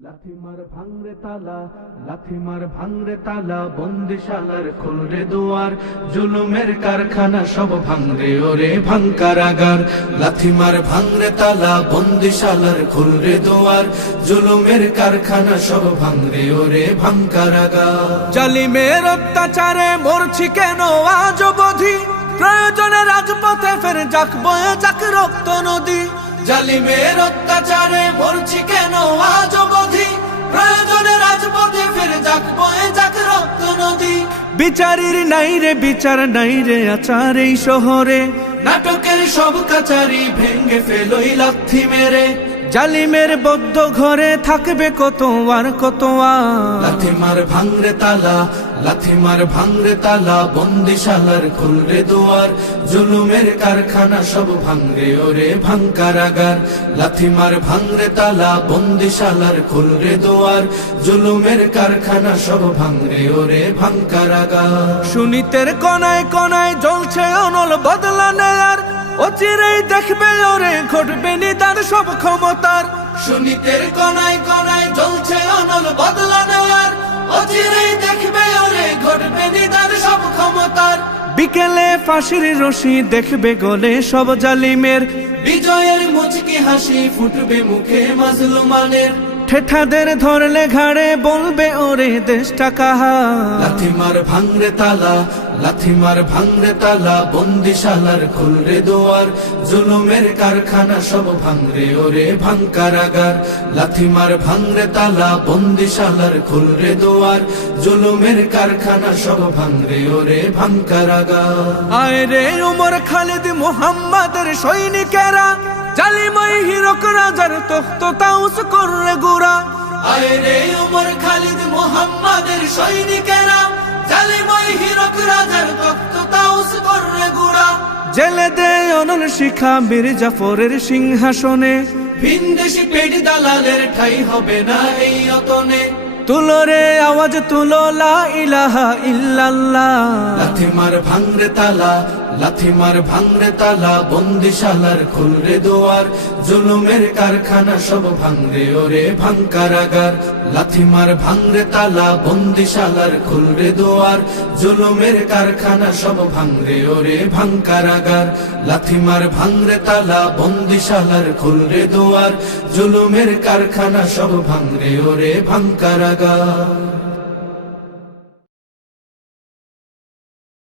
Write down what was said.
লাথিমার ভাঙরে তালা, লাথিমার ভাঙরে তালা, বন্দিশালার খুলরে দুয়ার, জুলুমের কারখানা সব ভাঙরে ওরে ভাঙকারাগার। লাথিমার ভাঙরে তালা, বন্দিশালার খুলরে দুয়ার, জুলুমের কারখানা সব ভাঙরে ওরে ভাঙকারাগার। জালিমের অত্যাচারে মরছি কেন আজ অবধি, প্রয়োজনে রাজপথে ফের যাক বয়ে যাক রক্ত নদী। জালিমের অত্যাচারে মরছি কেন আজ অবধি, প্রয়োজনে রাজপথে ফের যাক বয়ে যাক রক্ত নদী। বিচারের নাই রে বিচার নাই রে আচার এই শহরে, নাটকের সব কাচারি ভেঙ্গে ফেলোই লাথি মেরে। জালিমের বদ্ধ ঘরে থাকবে কত আর কত আর। লাথিমার ভাঙরে তালা, লাথিমার ভাঙরে তালা, বন্দিশালার খুলরে দুয়ার, জুলুমের কারখানা সব ভাঙরে ওরে ভাঙকারাগার। লাথিমার ভাঙরে তালা, বন্দিশালার খুলরে দুয়ার, জুলুমের কারখানা সব ভাঙরে ওরে ভাঙকারাগার। সুনীতের কনায় কনায় জ্বলছে অনল বদলা নেয়ার, অচিরেই দেখবে ওরে ঘটবে নিদান সব ক্ষমতার। সুনীতের কনায় কনায় জ্বলছে অনল বদলা নেয়ার, অচিরেই দেখবে ওরে ঘটবে নিদান সব ক্ষমতার। বিকেলে ফাঁসির রশি দেখবে গলে সব জালিমের, বিজয়ের মুচকি হাসি ফুটবে মুখে মাজলুমানের। ঠেঠাদের ধরলে ঘাড়ে বলবে ওরে দেশটা কাহার। লাথিমার ভাঙরে তালা, লাথিমার ভাঙরে তালা, বন্দিশালার খুলরে দুয়ার, জুলুমের কারখানা সব ভাঙরে ওরে ভাঙকারাগার। লাথিমার ভাঙরে তালা, বন্দিশালার খুলরে দুয়ার, জুলুমের কারখানা সব ভাঙরে ওরে ভাঙকারাগার। আয় রে উমর খালিদ মুহাম্মাদের সৈনিকেরা, জালিমাই হিরক রাজার তখ্ত তাউস কররে গুরা। আয় রে উমর খালিদ মুহাম্মাদের সৈনিকেরা, জালিমাই হিরক রাজার তখ্ত তাউস কররে গুরা। জেলে দে অনল শিখা বীর জাফরের সিংহাসনে, ভিনদেশি পেট দালালের ঠাই হবে না এই অতনে। তুলো রে আওয়াজ তুলো লা ইলাহা ইল্লাল্লাহ। লাথিমার ভাঙরে তালা, লাথিমার ভাঙরে তালা, বন্দিশালার খুলরে দুয়ার, জুলুমের কারখানা সব ভাঙরে ওরে ভাঙকারাগার। লাথিমার ভাঙরে তালা, বন্দিশালার খুলরে দুয়ার, জুলুমের কারখানা সব ভাঙরে ওরে ভাঙকারাগার। লাথিমার ভাঙরে তালা, বন্দিশালার খুলরে দুয়ার, জুলুমের কারখানা সব ভাঙরে ওরে ভাঙকারাগার।